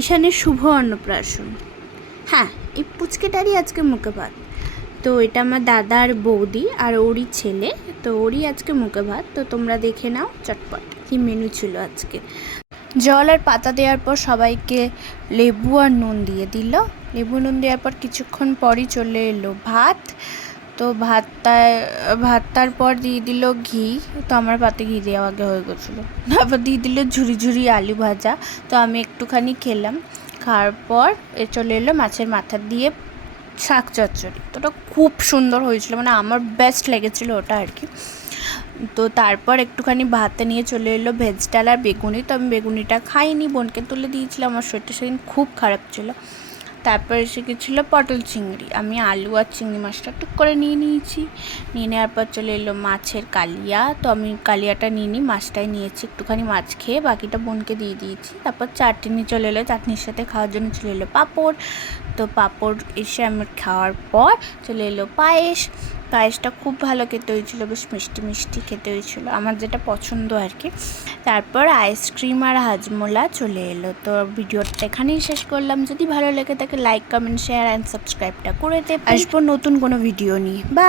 ঈশানের শুভ অন্নপ্রাশন। হ্যাঁ, এই পুচকেটারই আজকে মুখে ভাত। তো এটা আমার দাদার বৌদি আর ওরই ছেলে, তো ওরই আজকে মুখে ভাত। তো তোমরা দেখে নাও চটপট কী মেনু ছিল আজকে। জল আর পাতা দেওয়ার পর সবাইকে লেবু আর নুন দিয়ে দিল। লেবু নুন দেওয়ার পর কিছুক্ষণ পরই চলে এলো ভাত। তো ভাতটার পর দিয়ে দিল ঘি। তো আমার পাতে ঘি দেওয়া আগে হয়ে গেছিলো। তারপর দিয়ে দিল ঝুরি ঝুরি আলু ভাজা। তো আমি একটুখানি খেলাম। খাওয়ার পর চলে এলো মাছের মাথা দিয়ে শাক চচ্চড়ি। তো ওটা খুব সুন্দর হয়েছিল, মানে আমার বেস্ট লেগেছিলো ওটা আর কি। তো তারপর একটুখানি ভাতে নিয়ে চলে এলো ভেজ ডাল আর বেগুনি। তো আমি বেগুনিটা খাইনি, বোনকে তুলে দিয়েছিলাম, আমার শরীরটা সেদিন খুব খারাপ ছিল। তারপর এসে গেছিলো পটল চিংড়ি। আমি আলু আর চিংড়ি মাছটা টুক করে নিয়ে নিয়েছি। নিয়ে নেওয়ার পর চলে এলো মাছের কালিয়া। তো আমি কালিয়াটা নিয়ে নিই, মাছটাই নিয়েছি। একটুখানি মাছ খেয়ে বাকিটা বোনকে দিয়ে দিয়েছি। তারপর চাটনি চলে এলো, চাটনির সাথে খাওয়ার জন্য চলে এলো পাঁপড়। তো পাঁপড় এসে আমার খাওয়ার পর চলে এলো পায়েস। পায়েসটা খুব ভালো খেতে হয়েছিল, বেশ মিষ্টি মিষ্টি খেতে হয়েছিল, আমার যেটা পছন্দ আর কি। তারপর আইসক্রিম আর হাজমোলা চলে এলো। তো ভিডিওটা এখানেই শেষ করলাম। যদি ভালো লেগে থাকে লাইক, কমেন্ট, শেয়ার অ্যান্ড সাবস্ক্রাইবটা করে দেবে। আসবো নতুন কোনো ভিডিও নিয়ে। বা